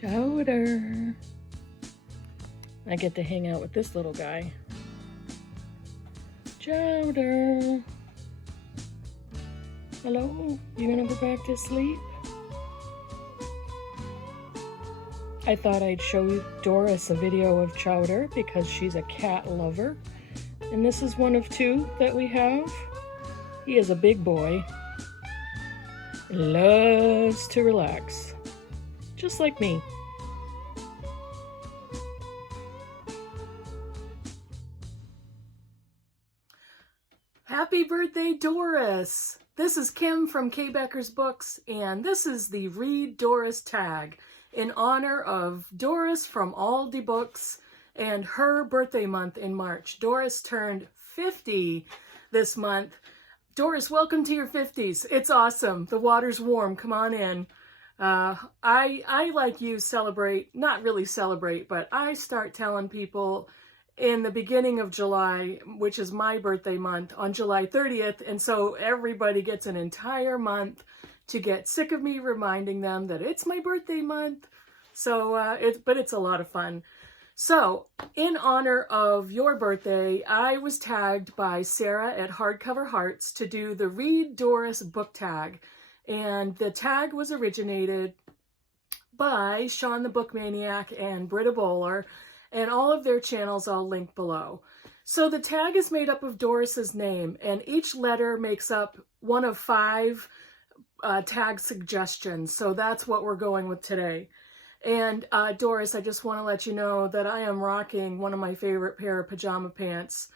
Chowder. I get to hang out with this little guy. Chowder. Hello? You gonna go back to sleep? I thought I'd show Doris a video of Chowder because she's a cat lover. And this is one of two that we have. He is a big boy. Loves to relax. Just like me. Happy birthday, Doris! This is Kim from K. Becker's Books, and this is the Read Doris Tag in honor of Doris from all the books and her birthday month in March. Doris turned 50 this month. Doris, welcome to your 50s. It's awesome. The water's warm. Come on in. I like you celebrate, not really celebrate, but I start telling people in the beginning of July, which is my birthday month, on July 30th. And so everybody gets an entire month to get sick of me reminding them that it's my birthday month. So, but it's a lot of fun. So, in honor of your birthday, I was tagged by Sarah at Hardcover Hearts to do the Read Doris book tag. And the tag was originated by Sean the Book Maniac and Britta Bowler, and all of their channels I'll link below. So the tag is made up of Doris's name, and each letter makes up one of 5 tag suggestions. So that's what we're going with today. And Doris, I just want to let you know that I am rocking one of my favorite pair of pajama pants,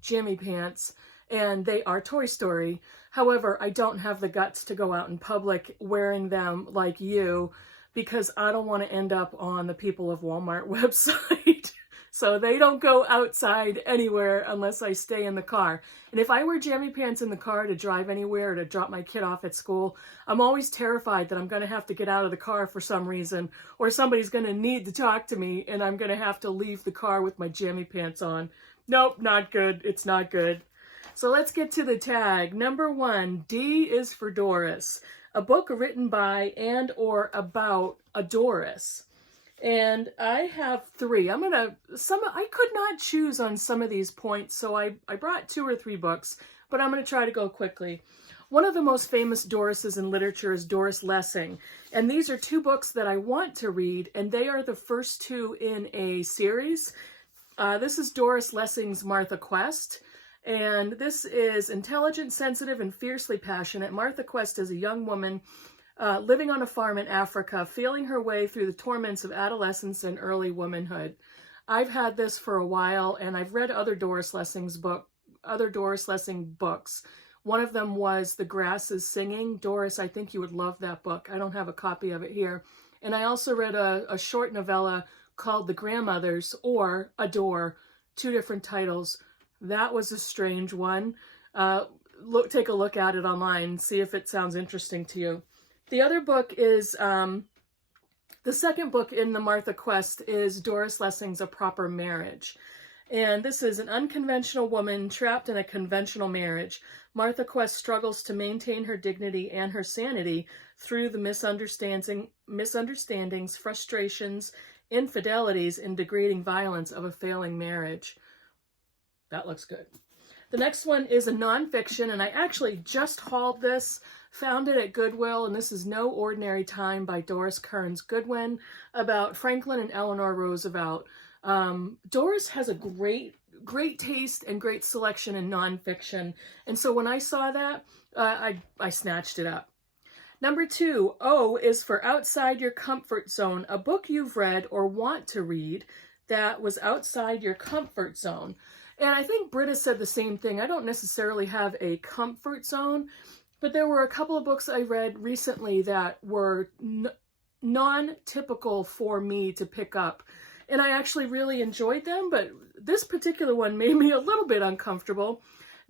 jammy pants, and they are Toy Story. However, I don't have the guts to go out in public wearing them like you, because I don't want to end up on the People of Walmart website. So they don't go outside anywhere unless I stay in the car. And if I wear jammy pants in the car to drive anywhere or to drop my kid off at school, I'm always terrified that I'm going to have to get out of the car for some reason, or somebody's going to need to talk to me and I'm going to have to leave the car with my jammy pants on. Nope, not good. It's not good. So let's get to the tag. Number 1, D is for Doris. A book written by and or about a Doris. And I have 3. I could not choose on some of these points, so I brought 2 or 3 books, but I'm going to try to go quickly. One of the most famous Dorises in literature is Doris Lessing, and these are 2 books that I want to read, and they are the first 2 in a series. This is Doris Lessing's Martha Quest, and this is intelligent, sensitive, and fiercely passionate. Martha Quest is a young woman living on a farm in Africa, feeling her way through the torments of adolescence and early womanhood. I've had this for a while, and I've read other Doris Lessing books. One of them was The Grass is Singing. Doris, I think you would love that book. I don't have a copy of it here. And I also read a short novella called The Grandmothers, or Adore, 2 different titles. That was a strange one. Take a look at it online, see if it sounds interesting to you. The other book is, the second book in the Martha Quest is Doris Lessing's A Proper Marriage. And this is an unconventional woman trapped in a conventional marriage. Martha Quest struggles to maintain her dignity and her sanity through the misunderstandings, frustrations, infidelities, and degrading violence of a failing marriage. That looks good. The next one is a nonfiction, and I actually just hauled this, found it at Goodwill, and this is No Ordinary Time by Doris Kearns Goodwin, about Franklin and Eleanor Roosevelt. Doris has a great taste and great selection in nonfiction, and so when I saw that, I snatched it up. Number 2, O is for Outside Your Comfort Zone, a book you've read or want to read that was outside your comfort zone. And I think Britta said the same thing. I don't necessarily have a comfort zone, but there were a couple of books I read recently that were non-typical for me to pick up. And I actually really enjoyed them, but this particular one made me a little bit uncomfortable.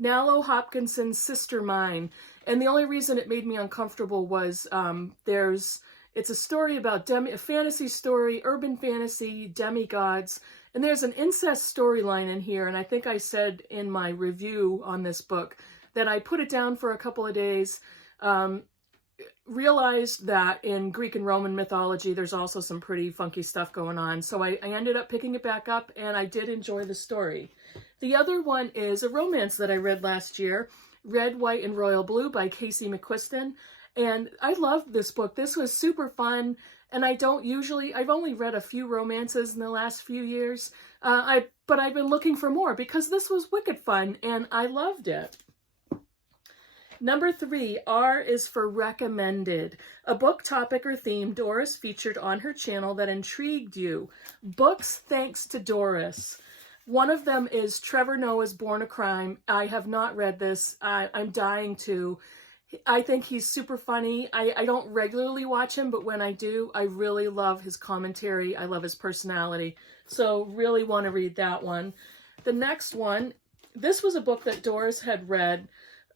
Nalo Hopkinson's Sister Mine. And the only reason it made me uncomfortable was it's a story about a fantasy story, urban fantasy, demigods. And there's an incest storyline in here, and I think I said in my review on this book that I put it down for a couple of days, realized that in Greek and Roman mythology, there's also some pretty funky stuff going on. So I ended up picking it back up, and I did enjoy the story. The other one is a romance that I read last year, Red, White, and Royal Blue by Casey McQuiston. And I loved this book. This was super fun. And I've only read a few romances in the last few years. But I've been looking for more because this was wicked fun and I loved it. Number 3, R is for recommended. A book, topic, or theme Doris featured on her channel that intrigued you. Books thanks to Doris. One of them is Trevor Noah's Born a Crime. I have not read this. I'm dying to. I think he's super funny. I don't regularly watch him, but when I do, I really love his commentary. I love his personality. So really want to read that one. The next one, this was a book that Doris had read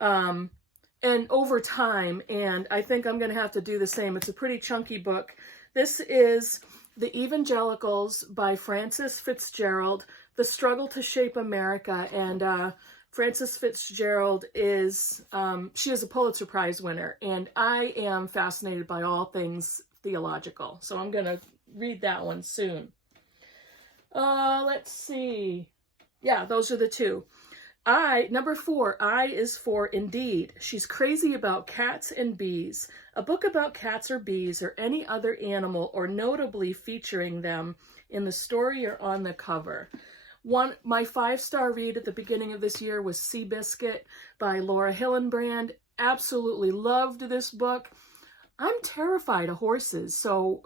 and over time, and I think I'm going to have to do the same. It's a pretty chunky book. This is The Evangelicals by Frances Fitzgerald, The Struggle to Shape America, and Frances Fitzgerald is, she is a Pulitzer Prize winner, and I am fascinated by all things theological. So I'm going to read that one soon. Let's see. Yeah, those are the two. Number 4, I is for Indeed. She's crazy about cats and bees. A book about cats or bees or any other animal, or notably featuring them in the story or on the cover. My 5-star read at the beginning of this year was Seabiscuit by Laura Hillenbrand. Absolutely loved this book. I'm terrified of horses, so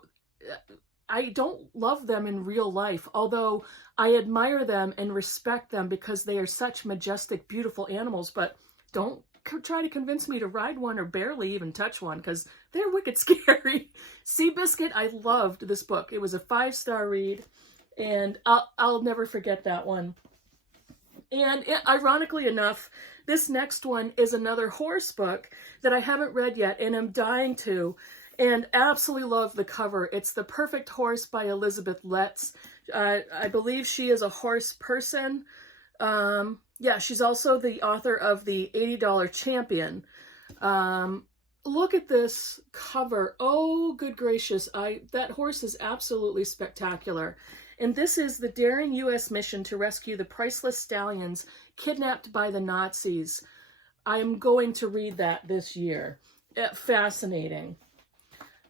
I don't love them in real life, although I admire them and respect them because they are such majestic, beautiful animals, but don't try to convince me to ride one or barely even touch one because they're wicked scary. Seabiscuit, I loved this book. It was a 5-star read. And I'll never forget that one. And ironically enough, this next one is another horse book that I haven't read yet, and I'm dying to, and absolutely love the cover. It's The Perfect Horse by Elizabeth Letts. I believe she is a horse person. Yeah, she's also the author of the $80 Champion. Look at this cover. Oh, good gracious. That horse is absolutely spectacular. And this is the daring U.S. mission to rescue the priceless stallions kidnapped by the Nazis. I am going to read that this year. Fascinating.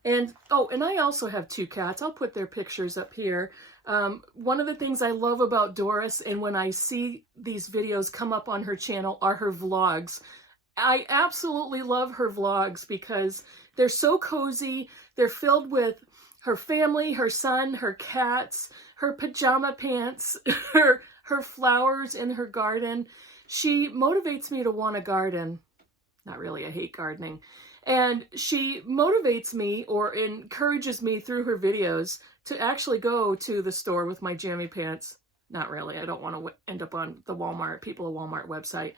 And, and I also have 2 cats. I'll put their pictures up here. One of the things I love about Doris, and when I see these videos come up on her channel, are her vlogs. I absolutely love her vlogs because they're so cozy. They're filled with her family, her son, her cats, her pajama pants, her flowers in her garden. She motivates me to want to garden. Not really, I hate gardening. And she motivates me or encourages me through her videos to actually go to the store with my jammy pants. Not really, I don't want to end up on the People of Walmart website.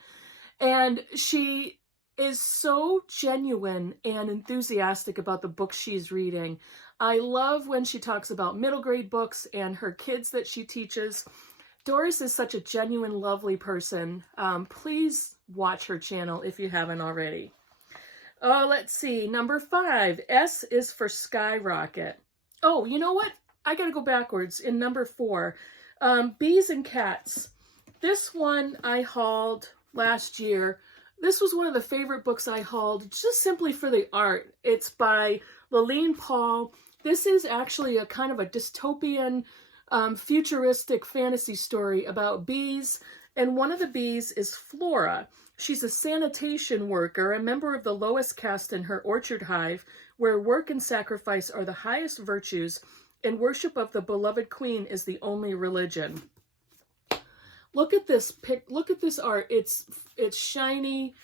And she is so genuine and enthusiastic about the books she's reading. I love when she talks about middle grade books and her kids that she teaches. Doris is such a genuine, lovely person. Please watch her channel if you haven't already. Let's see. Number 5, S is for Skyrocket. Oh, you know what? I gotta go backwards. In number 4, Bees and Cats. This one I hauled last year. This was one of the favorite books I hauled just simply for the art. It's by Laline Paul. This is actually a kind of a dystopian, futuristic fantasy story about bees, and one of the bees is Flora. She's a sanitation worker, a member of the lowest caste in her orchard hive, where work and sacrifice are the highest virtues, and worship of the beloved queen is the only religion. Look at this look at this art. It's shiny.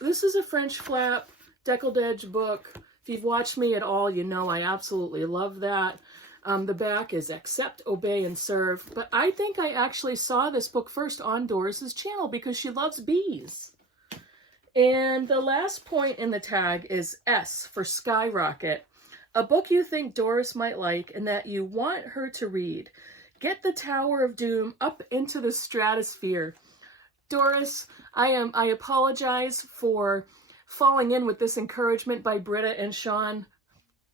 This is a French flap deckled edge book. If you've watched me at all, you know I absolutely love that. The back is Accept, Obey, and Serve. But I think I actually saw this book first on Doris's channel because she loves bees. And the last point in the tag is S for Skyrocket. A book you think Doris might like and that you want her to read. Get the Tower of Doom up into the stratosphere. Doris, I apologize for falling in with this encouragement by Britta and Sean,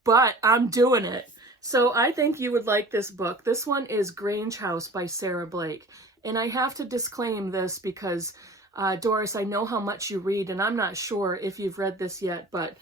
but I'm doing it. So I think you would like this book. This one is Grange House by Sarah Blake. And I have to disclaim this because, Doris, I know how much you read, and I'm not sure if you've read this yet, but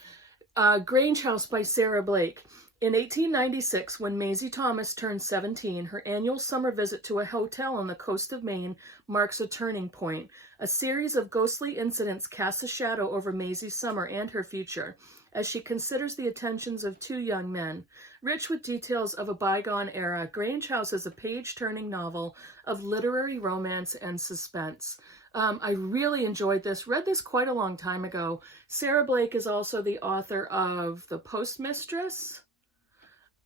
Grange House by Sarah Blake. In 1896, when Maisie Thomas turned 17, her annual summer visit to a hotel on the coast of Maine marks a turning point. A series of ghostly incidents casts a shadow over Maisie's summer and her future, as she considers the attentions of two young men. Rich with details of a bygone era, Grange House is a page-turning novel of literary romance and suspense. I really enjoyed this. Read this quite a long time ago. Sarah Blake is also the author of The Postmistress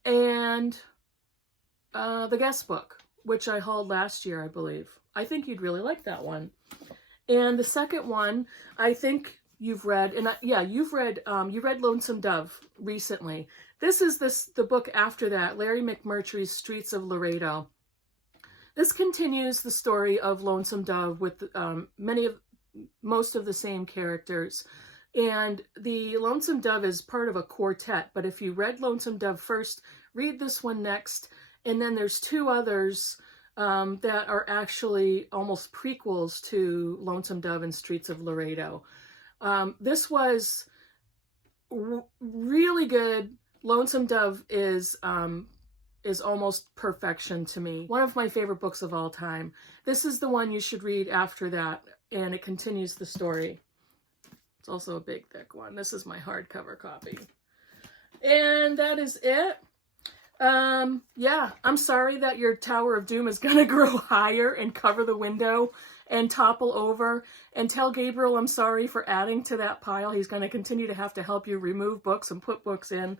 and the guest book, which I hauled last year, I believe. I think you'd really like that one. And the second one, I think you've read, and you read Lonesome Dove recently. This is the book after that, Larry McMurtry's Streets of Laredo. This continues the story of Lonesome Dove with most of the same characters. And the Lonesome Dove is part of a quartet, but if you read Lonesome Dove first, read this one next. And then there's two others that are actually almost prequels to Lonesome Dove and Streets of Laredo. This was really good. Lonesome Dove is almost perfection to me. One of my favorite books of all time. This is the one you should read after that, and it continues the story. It's also a big, thick one. This is my hardcover copy. And that is it. Yeah, I'm sorry that your Tower of Doom is going to grow higher and cover the window and topple over. And tell Gabriel I'm sorry for adding to that pile. He's going to continue to have to help you remove books and put books in.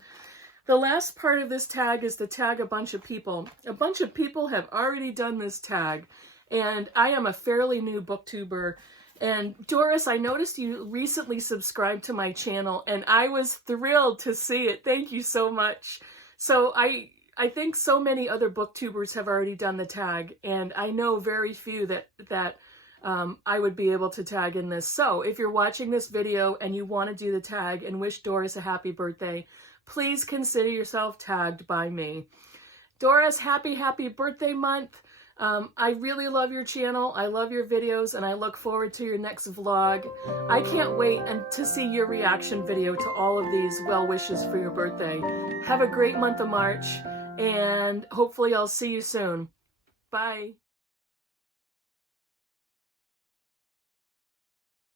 The last part of this tag is to tag a bunch of people. A bunch of people have already done this tag, and I am a fairly new booktuber. And Doris, I noticed you recently subscribed to my channel, and I was thrilled to see it. Thank you so much. So I think so many other booktubers have already done the tag, and I know very few that I would be able to tag in this. So if you're watching this video and you want to do the tag and wish Doris a happy birthday, please consider yourself tagged by me. Doris, happy birthday month. I really love your channel. I love your videos, and I look forward to your next vlog. I can't wait to see your reaction video to all of these well wishes for your birthday. Have a great month of March, and hopefully I'll see you soon. Bye.